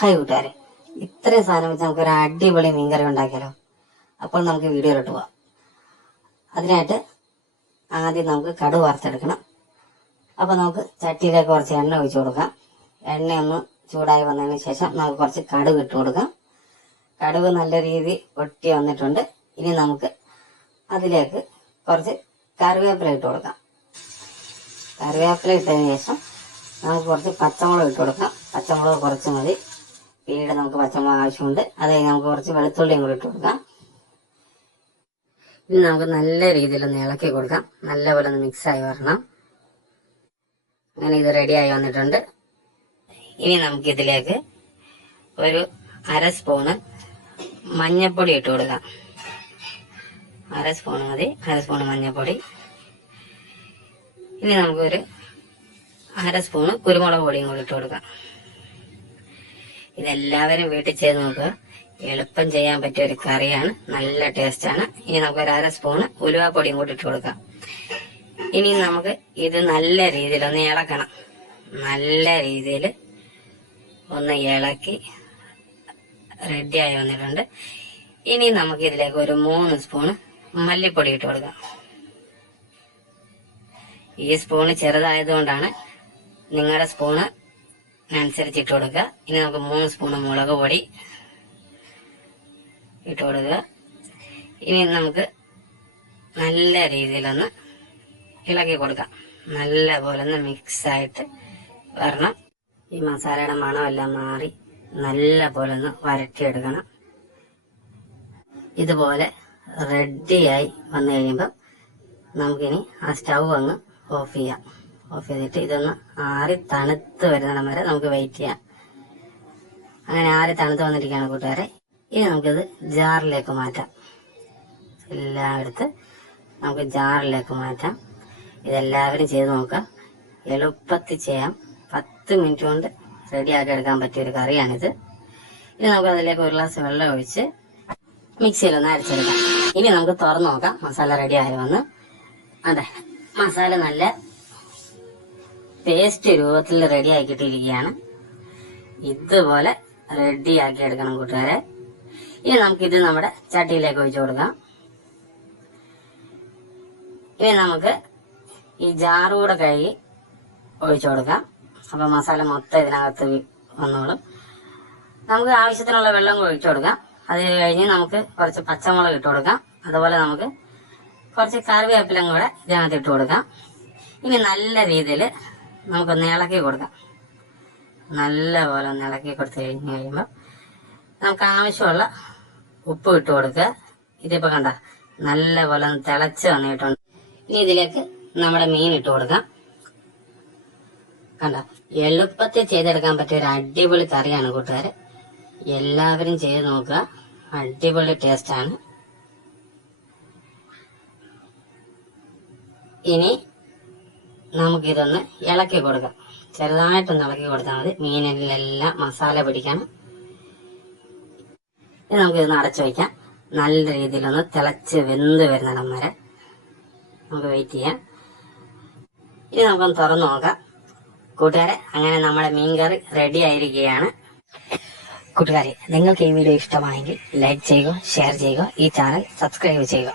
Hi കൂട്ടുകാരെ, ഇത്രയും സാധനം വെച്ച് നമുക്കൊരു അടിപൊളി മീൻകറി ഉണ്ടാക്കിയാലോ. അപ്പോൾ നമുക്ക് വീഡിയോയിലോട്ട് പോവാം. അതിനായിട്ട് ആദ്യം നമുക്ക് കടുക് വറുത്തെടുക്കണം. അപ്പോൾ നമുക്ക് ചട്ടിയിലേക്ക് കുറച്ച് എണ്ണ ഒഴിച്ചു കൊടുക്കാം. എണ്ണയൊന്ന് ചൂടായി വന്നതിന് ശേഷം നമുക്ക് കുറച്ച് കടുക് ഇട്ട് കൊടുക്കാം. കടുക് നല്ല രീതി പൊട്ടി വന്നിട്ടുണ്ട്. ഇനി നമുക്ക് അതിലേക്ക് കുറച്ച് കറിവേപ്പില ഇട്ട് കൊടുക്കാം. കറിവേപ്പില ഇട്ടതിന് ശേഷം നമുക്ക് കുറച്ച് പച്ചമുളക് ഇട്ട് കൊടുക്കാം. പച്ചമുളക് കുറച്ച് മതി. പിന്നീട് നമുക്ക് പച്ചമുളക് ആവശ്യമുണ്ട്. അത് കഴിഞ്ഞ് നമുക്ക് കുറച്ച് വെളുത്തുള്ളിയും കൂടി ഇട്ട് കൊടുക്കാം. ഇനി നമുക്ക് നല്ല രീതിയിലൊന്ന് ഇളക്കി കൊടുക്കാം. നല്ലപോലെ ഒന്ന് മിക്സായി വരണം. അങ്ങനെ ഇത് റെഡിയായി വന്നിട്ടുണ്ട്. ഇനി നമുക്കിതിലേക്ക് ഒരു അര സ്പൂണ് മഞ്ഞൾപ്പൊടി ഇട്ട് കൊടുക്കാം. അര സ്പൂണ് മതി, അര സ്പൂണ് മഞ്ഞൾപ്പൊടി. ഇനി നമുക്കൊരു അര സ്പൂണ് കുരുമുളക് പൊടിയും കൂടി ഇട്ട് കൊടുക്കാം. ഇതെല്ലാവരും വീട്ടിൽ ചെയ്ത് നോക്കുക. എളുപ്പം ചെയ്യാൻ പറ്റിയ ഒരു കറിയാണ്, നല്ല ടേസ്റ്റാണ്. ഇനി നമുക്ക് ഒരു അര സ്പൂണ് ഉലുവാപ്പൊടിയും കൂടി ഇട്ട് കൊടുക്കാം. ഇനി നമുക്ക് ഇത് നല്ല രീതിയിൽ ഒന്ന് ഇളക്കണം. നല്ല രീതിയിൽ ഒന്ന് ഇളക്കി റെഡിയായി വന്നിട്ടുണ്ട്. ഇനി നമുക്ക് ഇതിലേക്ക് ഒരു 3 സ്പൂണ് മല്ലിപ്പൊടി ഇട്ട് കൊടുക്കാം. ഈ സ്പൂണ് ചെറുതായതുകൊണ്ടാണ് നിങ്ങളുടെ സ്പൂണ് അനുസരിച്ചിട്ട് കൊടുക്കുക. ഇനി നമുക്ക് 3 സ്പൂണ് മുളക് പൊടി ഇട്ട് കൊടുക്കുക. ഇനി നമുക്ക് നല്ല രീതിയിലൊന്ന് ഇളക്കി കൊടുക്കാം. നല്ല പോലെ ഒന്ന് മിക്സായിട്ട് വരണം. ഈ മസാലയുടെ മണമെല്ലാം മാറി നല്ല പോലെ ഒന്ന് വരട്ടിയെടുക്കണം. ഇതുപോലെ റെഡിയായി വന്നു കഴിയുമ്പോൾ നമുക്കിനി ആ സ്റ്റൗ അങ്ങ് ഓഫ് ചെയ്യാം. ഓഫ് ചെയ്തിട്ട് ഇതൊന്ന് ആറി തണുത്ത് വരുന്നിടം വരെ നമുക്ക് വെയിറ്റ് ചെയ്യാം. അങ്ങനെ ആറി തണുത്ത് വന്നിരിക്കുകയാണ് കൂട്ടുകാരെ. ഇനി നമുക്കിത് ജാറിലേക്ക് മാറ്റാം. എല്ലാം എടുത്ത് നമുക്ക് ജാറിലേക്ക് മാറ്റാം. ഇതെല്ലാവരും ചെയ്ത് നോക്കാം. എളുപ്പത്തിൽ ചെയ്യാം. 10 മിനിറ്റ് കൊണ്ട് റെഡിയാക്കി എടുക്കാൻ പറ്റിയൊരു കറിയാണിത്. ഇനി നമുക്ക് അതിലേക്ക് ഒരു ഗ്ലാസ് വെള്ളം ഒഴിച്ച് മിക്സിയിലൊന്ന് അരച്ചെടുക്കാം. ഇനി നമുക്ക് തുറന്നു നോക്കാം. മസാല റെഡിയായി വന്ന് അതെ, മസാല നല്ല പേസ്റ്റ് രൂപത്തിൽ റെഡി ആക്കിയിട്ടിരിക്കുകയാണ്. ഇതുപോലെ റെഡിയാക്കി എടുക്കണം കൂട്ടുകാരെ. ഇനി നമുക്കിത് നമ്മുടെ ചട്ടിയിലേക്ക് ഒഴിച്ചു കൊടുക്കാം. ഇനി നമുക്ക് ഈ ജാറുകൂടെ കഴുകി ഒഴിച്ചു കൊടുക്കാം. അപ്പൊ മസാല മൊത്തം ഇതിനകത്ത് വന്നോളും. നമുക്ക് ആവശ്യത്തിനുള്ള വെള്ളം ഒഴിച്ചു കൊടുക്കാം. അത് കഴിഞ്ഞ് നമുക്ക് കുറച്ച് പച്ചമുളക് ഇട്ട് കൊടുക്കാം. അതുപോലെ നമുക്ക് കുറച്ച് കറിവേപ്പിലും കൂടെ ഇതിനകത്ത് ഇട്ട് കൊടുക്കാം. ഇനി നല്ല രീതിയിൽ നമുക്കൊന്ന് ഇളക്കി കൊടുക്കാം. നല്ല പോലെ ഒന്ന് ഇളക്കി കൊടുത്ത് കഴിഞ്ഞ് കഴിയുമ്പോൾ നമുക്ക് ആവശ്യമുള്ള ഉപ്പ് ഇട്ട് കൊടുക്കുക. ഇതിപ്പോ കണ്ട നല്ല പോലെ ഒന്ന് തിളച്ച് വന്നിട്ടുണ്ട്. ഇനി ഇതിലേക്ക് നമ്മുടെ മീൻ ഇട്ട് കൊടുക്കാം. കണ്ട എളുപ്പത്തിൽ ചെയ്തെടുക്കാൻ പറ്റിയ ഒരു അടിപൊളി കറിയാണ് കൂട്ടുകാര്. എല്ലാവരും ചെയ്ത് നോക്കുക. അടിപൊളി ടേസ്റ്റാണ്. ഇനി നമുക്കിതൊന്ന് ഇളക്കി കൊടുക്കാം. ചെറുതായിട്ടൊന്ന് ഇളക്കി കൊടുത്താൽ മതി. മീനിലെല്ലാം മസാല പിടിക്കണം. ഇനി നമുക്കിതൊന്ന് അടച്ചു വയ്ക്കാം. നല്ല രീതിയിലൊന്ന് തിളച്ച് വെന്ത് വരുന്നിടം വരെ നമുക്ക് വെയിറ്റ് ചെയ്യാം. ഇനി നമുക്കൊന്ന് തുറന്നു നോക്കാം കൂട്ടുകാരെ. അങ്ങനെ നമ്മുടെ മീൻകറി റെഡി ആയിരിക്കുകയാണ്. കൂട്ടുകാരെ, നിങ്ങൾക്ക് ഈ വീഡിയോ ഇഷ്ടമായെങ്കിൽ ലൈക്ക് ചെയ്യുക, ഷെയർ ചെയ്യുക, ഈ ചാനൽ സബ്സ്ക്രൈബ് ചെയ്യുക.